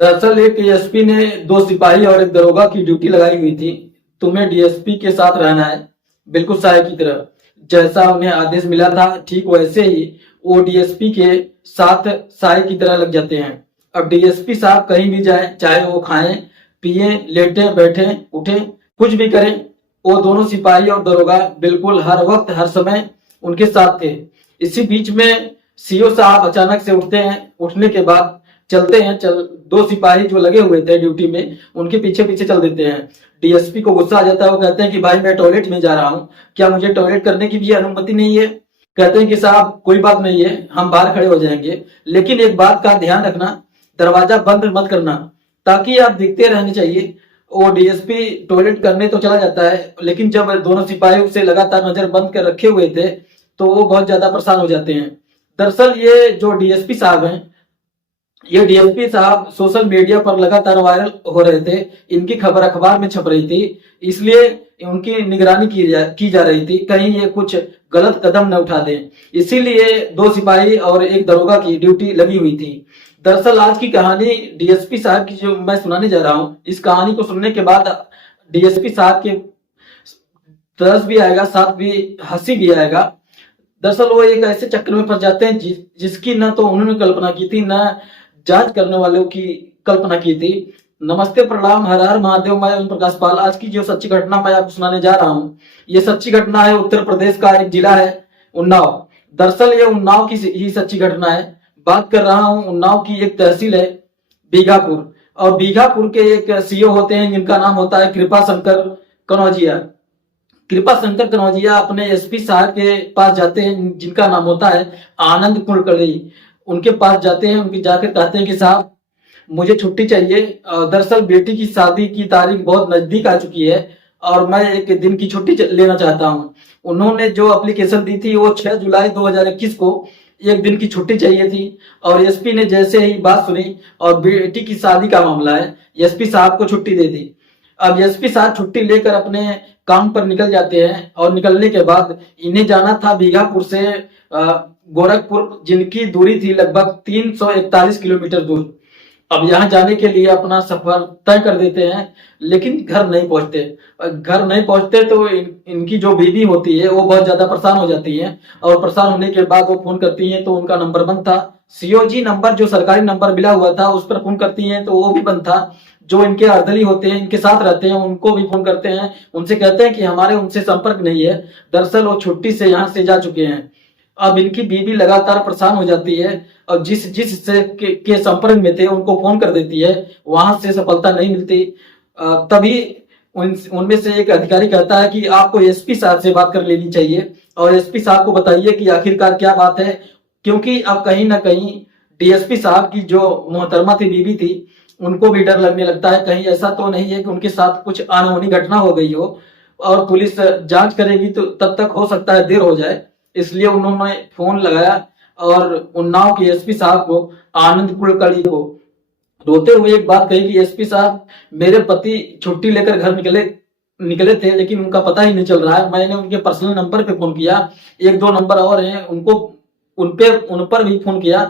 दरअसल एक एएसपी ने दो सिपाही और एक दरोगा की ड्यूटी लगाई हुई थी। तुम्हें डीएसपी के साथ रहना है, बिल्कुल साय की तरह। जैसा उन्हें आदेश मिला था ठीक वैसे ही वो डीएसपी के साथ साय की तरह लग जाते हैं। अब डीएसपी साहब कहीं भी जाए, चाहे वो खाएं पिए लेटे बैठे उठे कुछ भी करें, वो दोनों सिपाही और दरोगा बिल्कुल हर वक्त हर समय उनके साथ थे। इसी बीच में सीओ साहब अचानक से उठते हैं। उठने के बाद चलते हैं, दो सिपाही जो लगे हुए थे ड्यूटी में उनके पीछे पीछे चल देते हैं। डीएसपी को गुस्सा आ जाता है। वो कहते हैं कि भाई मैं टॉयलेट में जा रहा हूँ, क्या मुझे टॉयलेट करने की भी अनुमति नहीं है? कहते हैं कि साहब कोई बात नहीं है, हम बाहर खड़े हो जाएंगे, लेकिन एक बात का ध्यान रखना, दरवाजा बंद मत करना, ताकि आप दिखते रहने चाहिए। वो डीएसपी टॉयलेट करने तो चला जाता है, लेकिन जब दोनों सिपाही उसे लगातार नजर बंद कर रखे हुए थे तो वो बहुत ज्यादा परेशान हो जाते हैं। दरअसल ये जो डीएसपी साहब हैं, ये डीएसपी साहब सोशल मीडिया पर लगातार वायरल हो रहे थे। इनकी खबर अखबार में छप रही थी, इसलिए उनकी निगरानी की जा रही थी, कहीं ये कुछ गलत कदम न उठा दें। इसीलिए दो सिपाही और एक दरोगा की ड्यूटी लगी हुई थी। दरअसल आज की कहानी डीएसपी साहब की जो मैं सुनाने जा रहा हूँ, इस कहानी को सुनने के बाद डीएसपी साहब के तरस भी आएगा, साथ भी हंसी भी आएगा। दरअसल वो एक ऐसे चक्कर में फंस जाते हैं जिसकी न तो उन्होंने कल्पना की थी, न जांच करने वालों की कल्पना की थी। नमस्ते प्रणाम, हर हर महादेव, मैं ओम प्रकाश पाल। आज की जो सच्ची घटना मैं आपको सुनाने जा रहा हूँ, ये सच्ची घटना है उत्तर प्रदेश का एक जिला है उन्नाव। दरअसल ये उन्नाव की ही सच्ची घटना है। बात कर रहा हूँ उन्नाव की एक तहसील है बीघापुर, और बीघापुर के एक सीओ होते हैं जिनका नाम होता है कृपा शंकर कनौजिया। कृपा शंकर कनौजिया अपने एसपी साहब के पास जाते हैं जिनका नाम होता है आनंद कुलकर्णी। उनके पास जाते हैं, उनके जाकर कहते हैं कि साहब मुझे छुट्टी चाहिए। दरअसल बेटी की शादी की तारीख बहुत नजदीक आ चुकी है और मैं एक दिन की छुट्टी लेना चाहता हूँ। उन्होंने जो एप्लीकेशन दी थी वो 6 जुलाई 2021 को एक दिन की छुट्टी चाहिए थी, और एसपी ने जैसे ही बात सुनी और बेटी की शादी का मामला है, एसपी साहब को छुट्टी दे दी। अब एसपी साहब छुट्टी लेकर अपने काम पर निकल जाते हैं, और निकलने के बाद इन्हें जाना था बीघापुर से गोरखपुर, जिनकी दूरी थी लगभग 341 किलोमीटर दूर। अब यहाँ जाने के लिए अपना सफर तय कर देते हैं, लेकिन घर नहीं पहुंचते तो इनकी जो बीवी होती है वो बहुत ज्यादा परेशान हो जाती है, और परेशान होने के बाद वो फोन करती हैं तो उनका नंबर बंद था। सीओजी नंबर जो सरकारी नंबर मिला हुआ था उस पर फोन करती हैं तो वो भी बंद था। जो इनके अर्दली होते हैं, इनके साथ रहते हैं, उनको भी फोन करते हैं, उनसे कहते हैं कि हमारे उनसे संपर्क नहीं है। दरअसल वो छुट्टी से यहाँ से जा चुके हैं। अब इनकी बीवी लगातार परेशान हो जाती है और जिस जिस से के संपर्क में थे उनको फोन कर देती है, वहां से सफलता नहीं मिलती। तभी उनमें से एक अधिकारी कहता है कि आपको एसपी साहब से बात कर लेनी चाहिए, और एसपी साहब को बताइए कि आखिरकार क्या बात है। क्योंकि अब कहीं ना कहीं डीएसपी साहब की जो मोहतरमा थी बीवी थी, उनको भी डर लगने लगता है, कहीं ऐसा तो नहीं है कि उनके साथ कुछ अनहोनी घटना हो गई हो और पुलिस जांच करेगी तो तब तक हो सकता है देर हो जाए। इसलिए उन्होंने फोन लगाया और उन्नाव के एसपी साहब को, आनंद कुलकर्णी को, रोते हुए एक बात कही कि एसपी साहब मेरे पति छुट्टी लेकर घर निकले थे, लेकिन उनका पता ही नहीं चल रहा है। मैंने उनके पर्सनल नंबर पे फोन किया, एक दो नंबर और हैं उन पर भी फोन किया,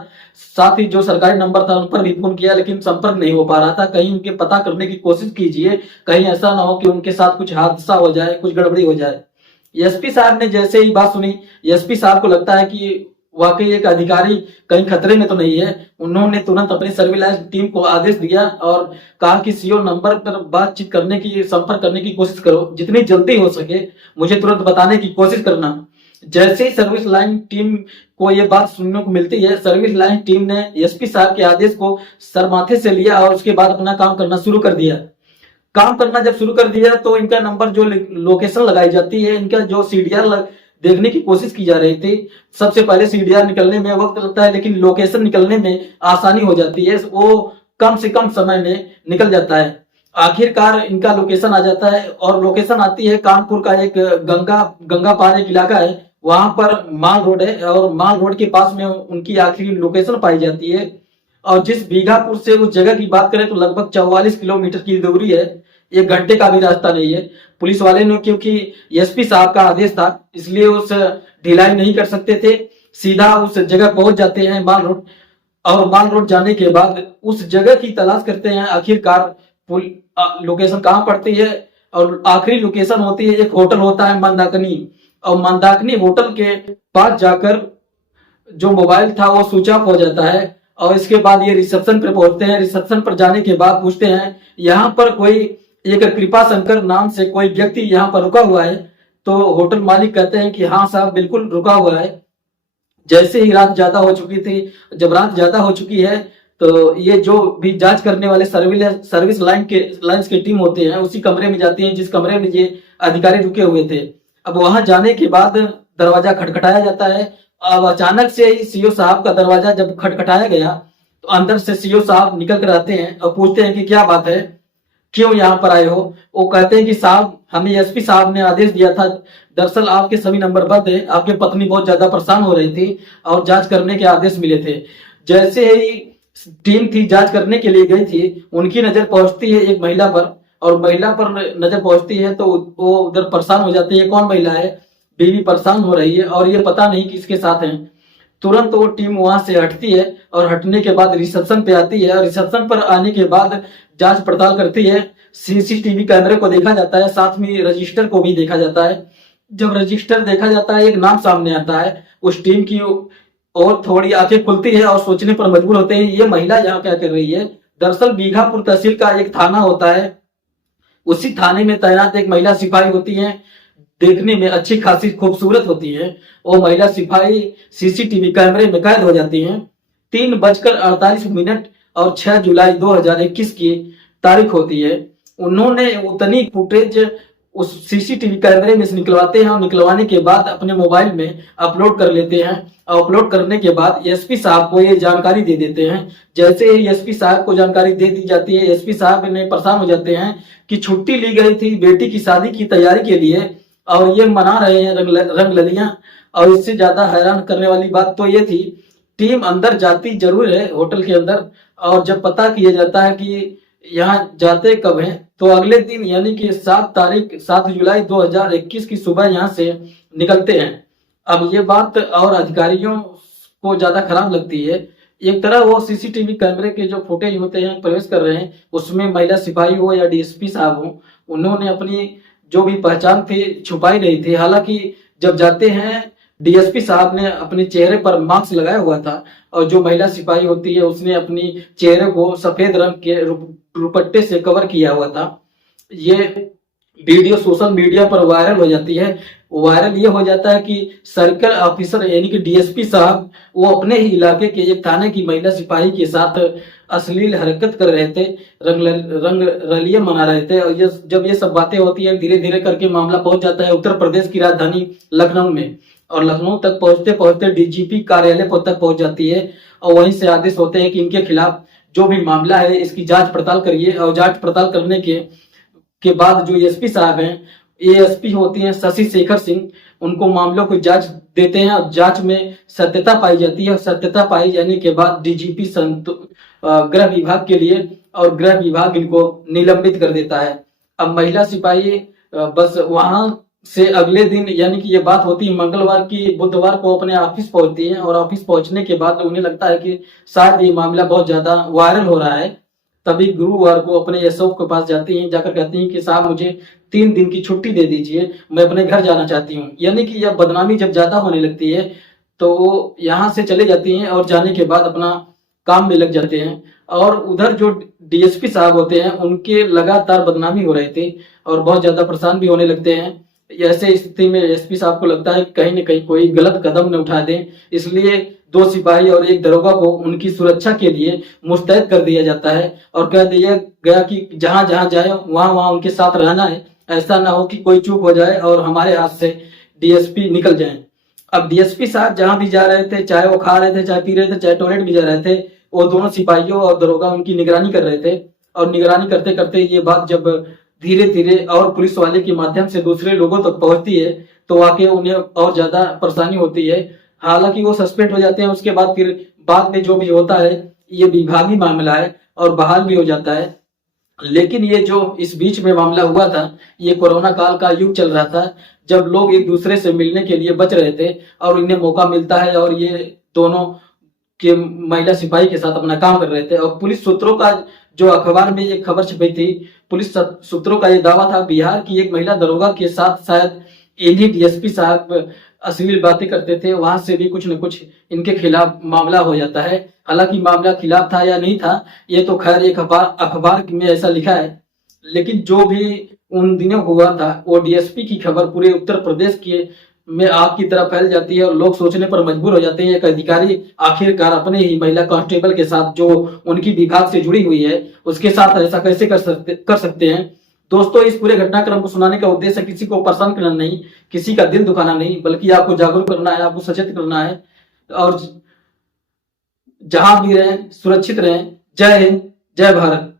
साथ ही जो सरकारी नंबर था उन पर भी फोन किया, लेकिन संपर्क नहीं हो पा रहा था। कहीं उनके पता करने की कोशिश कीजिए, कहीं ऐसा ना हो कि उनके साथ कुछ हादसा हो जाए, कुछ गड़बड़ी हो जाए। एसपी साहब ने जैसे ही बात सुनी, एसपी साहब को लगता है कि वाकई एक अधिकारी कहीं खतरे में तो नहीं है। उन्होंने तुरंत अपनी सर्विलांस टीम को आदेश दिया और कहा कि सीओ नंबर पर बातचीत करने की, संपर्क करने की कोशिश करो, जितनी जल्दी हो सके मुझे तुरंत बताने की कोशिश करना। जैसे ही सर्विस लाइन टीम को ये बात सुनने को मिलती है, सर्विस लाइन टीम ने एसपी साहब के आदेश को सर माथे से लिया और उसके बाद अपना काम करना शुरू कर दिया। काम करना जब शुरू कर दिया तो इनका नंबर जो लोकेशन लगाई जाती है, इनका जो सीडीआर देखने की कोशिश की जा रही थी। सबसे पहले सीडीआर निकलने में वक्त लगता है, लेकिन लोकेशन निकलने में आसानी हो जाती है, वो कम से कम समय में निकल जाता है। आखिरकार इनका लोकेशन आ जाता है, और लोकेशन आती है कानपुर का एक गंगा पार एक इलाका है, वहां पर माल रोड है, और माल रोड के पास में उनकी आखिरी लोकेशन पाई जाती है। और जिस बीघापुर से उस जगह की बात करें तो लगभग 44 किलोमीटर की दूरी है, 1 घंटे का भी रास्ता नहीं है। पुलिस वाले ने, क्योंकि एसपी साहब का आदेश था, इसलिए उस ढिलाई नहीं कर सकते थे, सीधा उस जगह पहुंच जाते हैं माल रोड। और माल रोड जाने के बाद उस जगह की तलाश करते हैं। आखिरकार लोकेशन कहाँ पड़ती है, और आखिरी लोकेशन होती है एक होटल होता है मंदाकिनी, और मंदाकिनी होटल के पास जाकर जो मोबाइल था वो स्विच ऑफ हो जाता है। और इसके बाद ये रिसेप्शन पर पहुंचते हैं। रिसेप्शन पर जाने के बाद पूछते हैं यहाँ पर कोई एक कृपा शंकर नाम से कोई व्यक्ति यहाँ पर रुका हुआ है। तो होटल मालिक कहते हैं कि हाँ साहब बिल्कुल रुका हुआ है। जैसे ही रात ज्यादा हो चुकी थी, जब रात ज्यादा हो चुकी है तो ये जो भी जांच करने वाले सर्विस लाइन्स की टीम होते हैं उसी कमरे में जाती है जिस कमरे में ये अधिकारी रुके हुए थे। अब वहां जाने के बाद दरवाजा खटखटाया जाता है। अब अचानक से ही सीओ साहब का दरवाजा जब खटखटाया गया तो अंदर से सीओ साहब निकल कर आते हैं और पूछते हैं कि क्या बात है, क्यों यहाँ पर आए हो। वो कहते हैं कि साहब हमें एसपी साहब ने आदेश दिया था, दरअसल आपके सभी नंबर बंद है, आपकी पत्नी बहुत ज्यादा परेशान हो रही थी और जांच करने के आदेश मिले थे। जैसे ही टीम थी जांच करने के लिए गई थी, उनकी नजर पहुंचती है एक महिला पर, और महिला पर नजर पहुंचती है तो वो उधर परेशान हो जाती है, कौन महिला है, बीवी परेशान हो रही है और ये पता नहीं किसके साथ है। तुरंत वो टीम वहां से हटती है और हटने के बाद रिसेप्शन पे आती है, और रिसेप्शन पर आने के बाद जांच पड़ताल करती है। सीसीटीवी कैमरे को देखा जाता है, साथ में रजिस्टर को भी देखा जाता है। जब रजिस्टर देखा जाता है एक नाम सामने आता है, उस टीम की और थोड़ी आंखें खुलती है और सोचने पर मजबूर होते हैं ये महिला यहाँ क्या कर रही है। दरअसल बीघापुर तहसील का एक थाना होता है, उसी थाने में तैनात एक महिला सिपाही होती है, देखने में अच्छी खासी खूबसूरत होती है। वो महिला सिपाही सीसीटीवी कैमरे में कैद हो जाती हैं। 3:48 और 6 जुलाई 2021 की तारीख होती है। उन्होंने उतनी फुटेज उस सीसीटीवी कैमरे में से निकलवाते हैं और निकलवाने के बाद अपने मोबाइल में अपलोड कर लेते हैं। अपलोड करने के बाद एसपी साहब को ये जानकारी दे देते हैं। जैसे ही एसपी साहब को जानकारी दे दी जाती है, एसपी साहब ने परेशान हो जाते हैं कि छुट्टी ली गई थी बेटी की शादी की तैयारी के लिए और ये मना रहे हैं रंगललियां। और इससे ज्यादा हैरान करने वाली बात तो ये थी, टीम अंदर जाती जरूर है होटल के अंदर, और जब पता किया जाता है कि यहाँ जाते कब हैं तो अगले दिन यानी कि 7 जुलाई 2021 की सुबह यहाँ से निकलते हैं। अब ये बात और अधिकारियों को ज्यादा खराब लगती है। एक तरह वो सीसीटीवी कैमरे के जो फुटेज होते हैं प्रवेश कर रहे हैं, उसमें महिला सिपाही हो या डीएसपी साहब हो, उन्होंने अपनी जो भी पहचान थी छुपाई नहीं थी। हालांकि जब जाते हैं डीएसपी साहब ने अपने चेहरे पर मास्क लगाया हुआ था, और जो महिला सिपाही होती है उसने अपनी चेहरे को सफेद रंग के दुपट्टे से कवर किया हुआ था। ये वीडियो सोशल मीडिया पर वायरल हो जाती है। वायरल ये हो जाता है कि सर्कल ऑफिसर यानी कि डीएसपी साहब वो अपने ही इलाके के एक थाने की महिला सिपाही के साथ अश्लील हरकत कर रहे थे, रंग रलिये मना रहे थे। और जब ये सब बातें होती हैं धीरे धीरे करके मामला पहुंच जाता है उत्तर प्रदेश की राजधानी लखनऊ में, और लखनऊ तक पहुंचते पहुंचते डीजीपी कार्यालय तक पहुंच जाती है। और वहीं से आदेश होते हैं कि इनके खिलाफ जो भी मामला है इसकी जांच पड़ताल करिए। और जांच पड़ताल करने के बाद जो एसपी साहब हैं, एएसपी होती हैं शशि शेखर सिंह, उनको मामलों की जांच देते हैं और जांच में सत्यता पाई जाती है। सत्यता पाई जाने के बाद डीजीपी गृह विभाग के लिए, और गृह विभाग इनको निलंबित कर देता है। अब महिला सिपाही बस वहां से अगले दिन यानी कि ये बात होती है मंगलवार की, बुधवार को अपने ऑफिस पहुंचती है। और ऑफिस पहुंचने के बाद उन्हें लगता है कि शायद ये मामला बहुत ज्यादा वायरल हो रहा है, तभी गुरुवार को अपने एसओ के पास जाती हैं। जाकर कहती हैं कि साहब मुझे 3 दिन की छुट्टी दे दीजिए, मैं अपने घर जाना चाहती हूँ। यानी कि यह बदनामी जब ज्यादा होने लगती है तो वो यहाँ से चले जाती हैं और जाने के बाद अपना काम में लग जाते हैं। और उधर जो डीएसपी साहब होते हैं उनके लगातार बदनामी हो रही थी और बहुत ज्यादा परेशान भी होने लगते हैं। ऐसे स्थिति में एसपी साहब को लगता है कि कहीं न कहीं कोई गलत कदम न उठा दें, इसलिए 2 सिपाही और 1 दरोगा को उनकी सुरक्षा के लिए मुस्तैद कर दिया जाता है और कह दिया गया कि जहां जहां जाए वहां वहां उनके साथ रहना है। ऐसा ना हो कि कोई चूक हो जाए और हमारे हाथ से डीएसपी निकल जाए। अब डीएसपी साहब जहां भी जा रहे थे, चाहे वो खा रहे थे, चाहे पी रहे थे, चाहे टॉयलेट भी जा रहे थे, वो दोनों सिपाहियों और दरोगा उनकी निगरानी कर रहे थे। और निगरानी करते करते ये बात जब धीरे धीरे और पुलिस वाले के माध्यम से दूसरे लोगों तक पहुंचती है तो आके उन्हें और ज्यादा परेशानी होती है। हालांकि वो सस्पेंड हो जाते हैं, उसके बाद फिर बाद में जो भी होता है ये विभागीय मामला है और बहाल भी हो जाता है। लेकिन ये जो इस बीच में मामला हुआ था, ये कोरोना काल का युग चल रहा था, जब लोग एक दूसरे से मिलने के लिए बच रहे थे और इन्हें मौका मिलता है और ये दोनों के महिला सिपाही के साथ अपना काम कर रहे थे। और पुलिस सूत्रों का जो अखबार में एक खबर छपी थी, पुलिस सूत्रों का ये दावा था बिहार की एक महिला दरोगा के साथ शायद इन्हीं डीएसपी साहब अश्लील बातें करते थे, वहां से भी कुछ न कुछ इनके खिलाफ मामला हो जाता है। हालांकि मामला खिलाफ था या नहीं था ये तो खैर एक अखबार में ऐसा लिखा है, लेकिन जो भी उन दिनों हुआ था वो डीएसपी की खबर पूरे उत्तर प्रदेश के में आग की तरह फैल जाती है और लोग सोचने पर मजबूर हो जाते हैं एक अधिकारी आखिरकार अपने ही महिला कांस्टेबल के साथ जो उनकी विभाग से जुड़ी हुई है उसके साथ ऐसा कैसे कर सकते हैं। दोस्तों, इस पूरे घटनाक्रम को सुनाने का उद्देश्य किसी को परेशान करना नहीं, किसी का दिल दुखाना नहीं, बल्कि आपको जागरूक करना है, आपको सचेत करना है। और जहां भी रहें सुरक्षित रहें। जय हिंद, जय भारत।